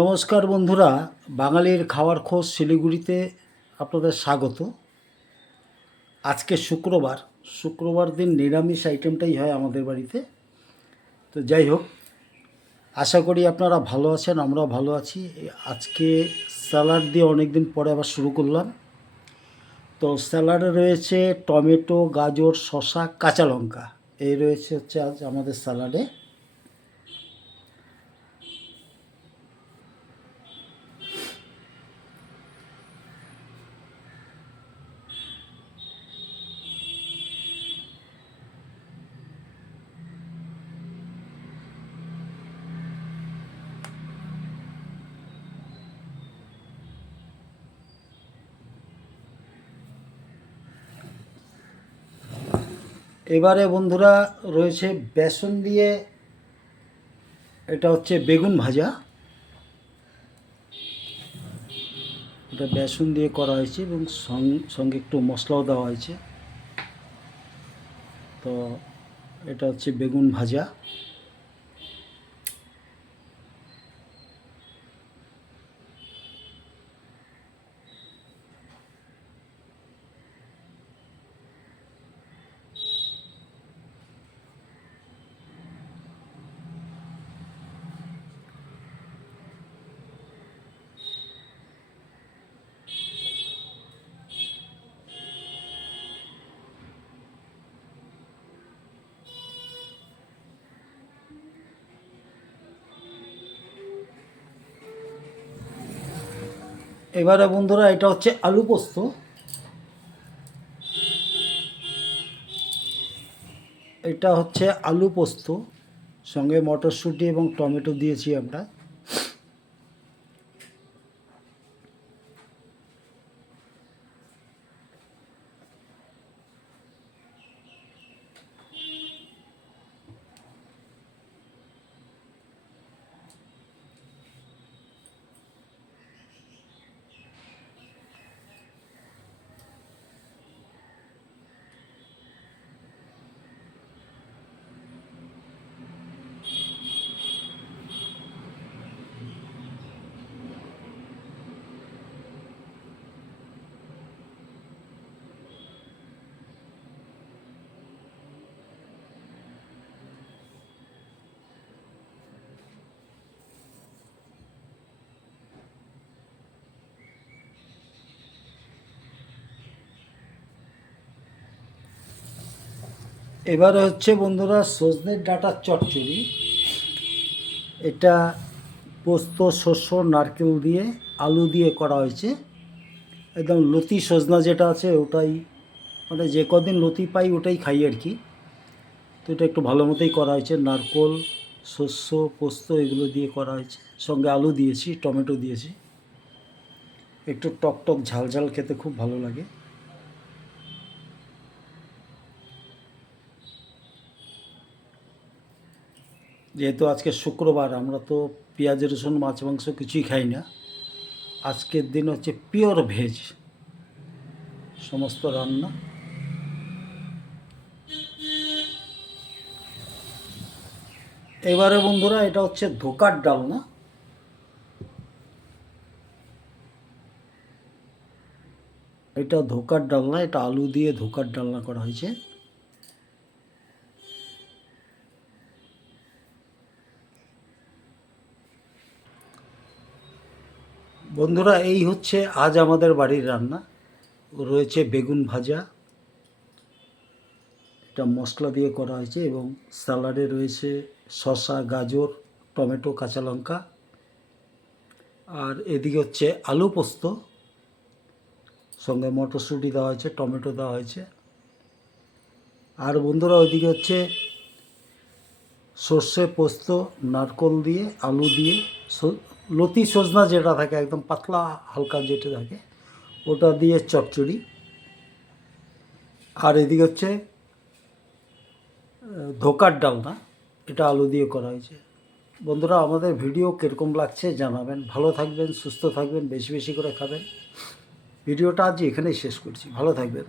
নমস্কার বন্ধুরা, বাঙালির খাওয়ার খোঁজ শিলিগুড়িতে আপনাদের স্বাগত। আজকে শুক্রবার দিন নিরামিষ আইটেমটাই হয় আমাদের বাড়িতে। তো যাই হোক, আশা করি আপনারা ভালো আছেন, আমরাও ভালো আছি। আজকে স্যালাড দিয়ে অনেক দিন পরে আবার শুরু করলাম। তো স্যালাডে রয়েছে টমেটো, গাজর, শসা, কাঁচা লঙ্কা, এই রয়েছে হচ্ছে আজ আমাদের স্যালাডে। এবারে বন্ধুরা রয়েছে বেসন দিয়ে, এটা হচ্ছে বেগুন ভাজা। এটা বেসন দিয়ে করা হয়েছে এবং সঙ্গে একটু মশলাও দেওয়া হয়েছে। তো এটা হচ্ছে বেগুন ভাজা। এবারে বন্ধুরা এটা হচ্ছে আলু পোস্ত। এটা হচ্ছে আলু পোস্ত, সঙ্গে মটরশুঁটি এবং টমেটো দিয়েছি আমরা। এবারে হচ্ছে বন্ধুরা সজনের ডাঁটার চচ্চড়ি। এটা পোস্ত, শস্য, নারকেল দিয়ে আলু দিয়ে করা হয়েছে। একদম লতি সজনা যেটা আছে ওটাই, মানে যে কদিন লতি পাই ওটাই খাই আর কি। তো এটা একটু ভালো মতোই করা হয়েছে, নারকেল, শস্য, পোস্ত এগুলো দিয়ে করা হয়েছে। সঙ্গে আলু দিয়েছি, টমেটো দিয়েছি। একটু টক টক ঝাল ঝাল খেতে খুব ভালো লাগে। যেহেতু আজকে শুক্রবার, আমরা তো পেঁয়াজ রসুন মাছ মাংস কিছুই খাই না। আজকের দিন হচ্ছে পিওর ভেজ সমস্ত রান্না। এবারে বন্ধুরা এটা হচ্ছে ধোকার ডালনা। এটা ধোকার ডালনা, এটা আলু দিয়ে ধোকার ডালনা করা হয়েছে। বন্ধুরা এই হচ্ছে আজ আমাদের বাড়ির রান্না। রয়েছে বেগুন ভাজা, এটা মশলা দিয়ে করা হয়েছে, এবং স্যালাডে রয়েছে শসা, গাজর, টমেটো, কাঁচা লঙ্কা। আর এদিকে হচ্ছে আলু পোস্ত, সঙ্গে মটরশুঁটি দেওয়া হয়েছে, টমেটো দেওয়া হয়েছে। আর বন্ধুরা ওইদিকে হচ্ছে সর্ষে পোস্ত, নারকোল দিয়ে, আলু দিয়ে, লতি সজনা যেটা থাকে একদম পাতলা হালকা যেটা থাকে ওটা দিয়ে চচ্চড়ি। আর এদিকে হচ্ছে ধোকার ডালনা, এটা আলু দিয়ে করা হয়েছে। বন্ধুরা আমাদের ভিডিও কীরকম লাগছে জানাবেন। ভালো থাকবেন, সুস্থ থাকবেন, বেশি বেশি করে খাবেন। ভিডিওটা আজ এখানেই শেষ করছি, ভালো থাকবেন।